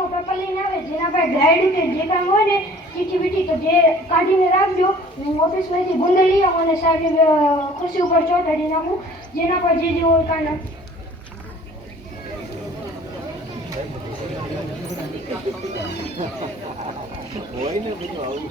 નો paper લઈને આવે, જેના પર ગ્રાઇડ કે જે કાંઈ હોય ને, ચીઠી બીઠી તો જે કાઢીને રાખજો. હું ઓફિસમાંથી ગુંદર લઈ આવું અને સાહેબ ખુરશી ઉપર ચોટાડી નાખું. જેના પર જે જે હોય કાંઈ હોય ને બધું આવું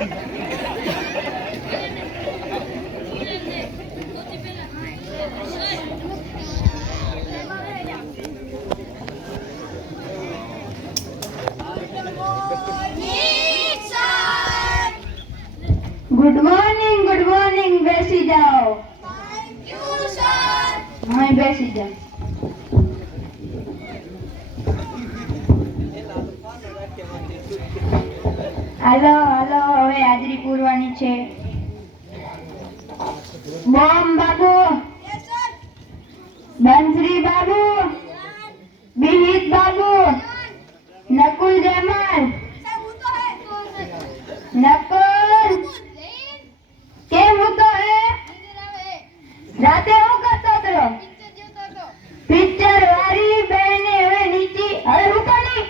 ગુડ મોર્નિંગ ગુડ મોર્નિંગ બેસી જાઓ અહીં બેસી જાઓ હાલો હાલો હવે હાજરી પૂરવાની છે. બોમ બાબુ. બંસરી બાબુ. બિહિત બાબુ. નકુલ જમાલ નકુલ કેમ હતો હે રાતે હું કરતો હતો પિક્ચર વાળી બેને હવે નીચી હવે હું કોની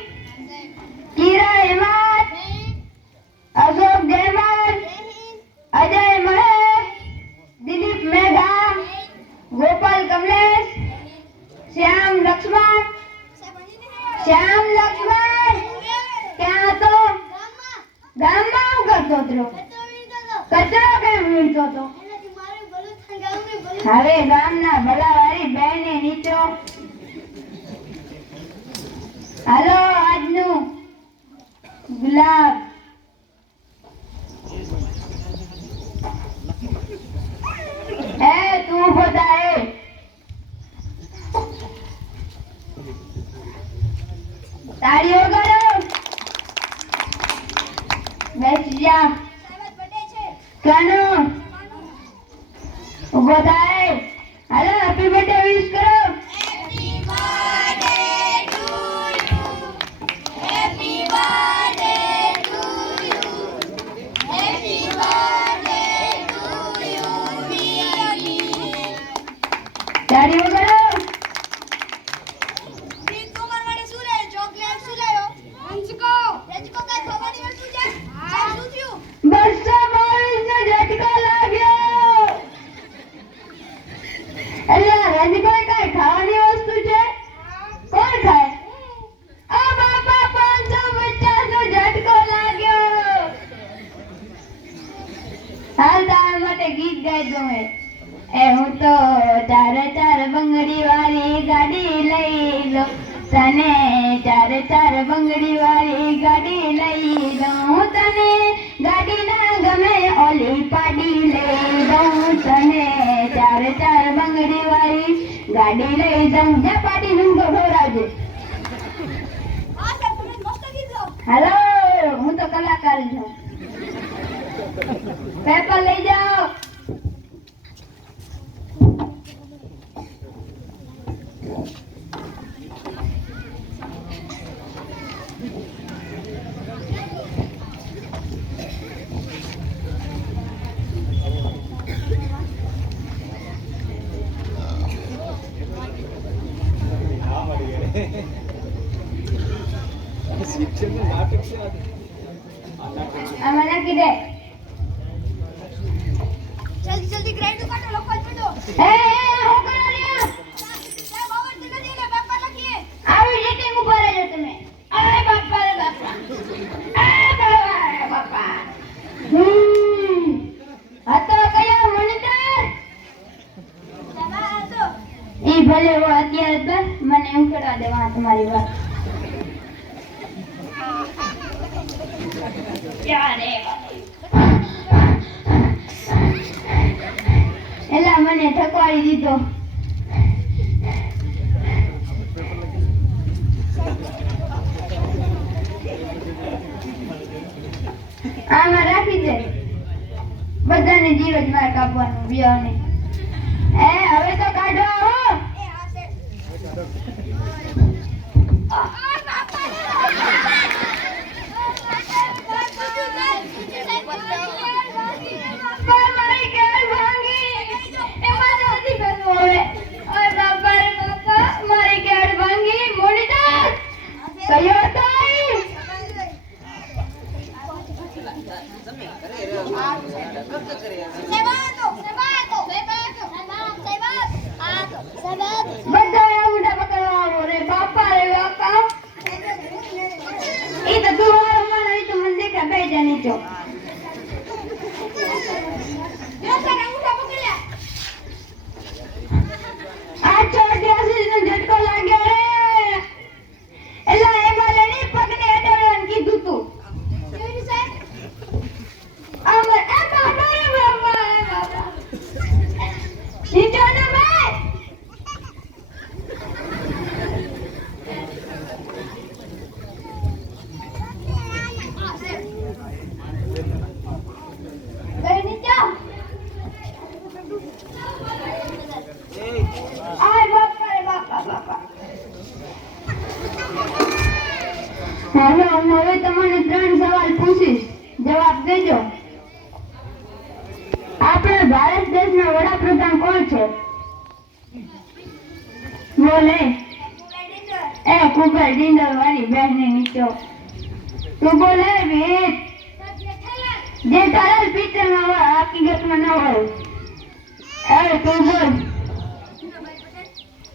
કીરા હેમત અશોક જયમાન અજય મહેશ દિલીપ મેઘા ગોપાલ કમલેશ શ્યામ લક્ષ્મણ શ્યામ લક્ષ્મણ, ક્યાં હતો? ગામમાં હું કરતો હતો. કચરો કેમ વીણતો હતો? હવે ગામના ભલાવાળી બેને નીચો. હાલો આજનું ગુલાબ એ તું બતાય તાળીઓ કરો બેસી જા કનો. ઊભો થાય. હાલો હેપી બર્થડે વિશ કરો. ગીત ગાઈ દઉં. એ હું તો ચાર ચાર બંગડી વાળી ગાડી લઈ લો તને ચાર ચાર બંગડી વાળી ગાડી લઈ હું તને ગાડી ના ગમે ઓલી પાડી લઈ દઉં તને ચાર ચાર બંગડી વાળી ગાડી લઈ દઉં જા પાડી નું ગભરાવજે હેલો, હું તો કલાકાર છું. પેપર લઈ જાઓ. શિક્ષણનું નાટક છે આ. આ નાટક છે. આમાં ઉપાડી દીધો આમાં રાખી દે. બધાને જીવજ માર કાપવાનું વ્યવને એ હવે તો કાઢો આવો. દેજો. આપણા ભારત દેશના વડાપ્રધાન કોણ છે? બોલે. એ કુબર ડિંડર વાળી બહેને નીચો. તું બોલે ભેદ જે તરલ પિક્ચરમાં હોય હકીકતમાં ન હોય. એ તું બોલ.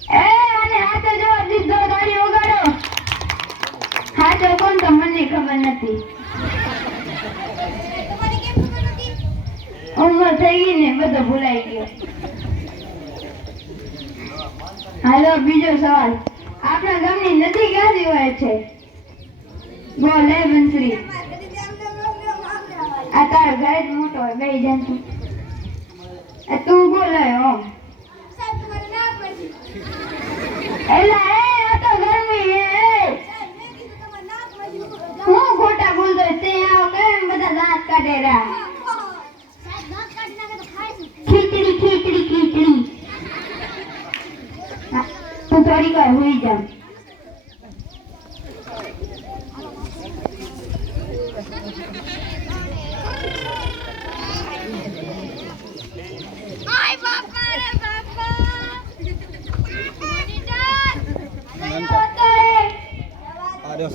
એ અને હાથે જવાબ દીધો, ગાડી વગાડો હાથો કોણ તો મને ખબર નથી. ઉંમર થઈ ગઈ ને બધો ભૂલાઈ ગયો. હાલો બીજો સવાલ. આપણા ગામની નદી ક્યાંથી વહે છે. બોલ હે બંસરી આ તારો ઘરે જ મોટો હોય બે જણ તું તું બોલ હો. ઓમ એલા એ આ તો ગરમી હે હું ખોટા બોલતો હોય, તે આવો કેમ બધા દાંત કાઢે રહ્યા ખીચડી ખીચડી ખીચડી હા, તું થોડીક વાર હુઈ જા આર્ય સંસ્થા તું હતો હવે આ માને હું તારો ખમીસ જોઈ ગયો તો મને હું બનાવે લે મુર્ગો પણ ધ્યાનમાં આલવે જો મુર્ગો લાગે બેહી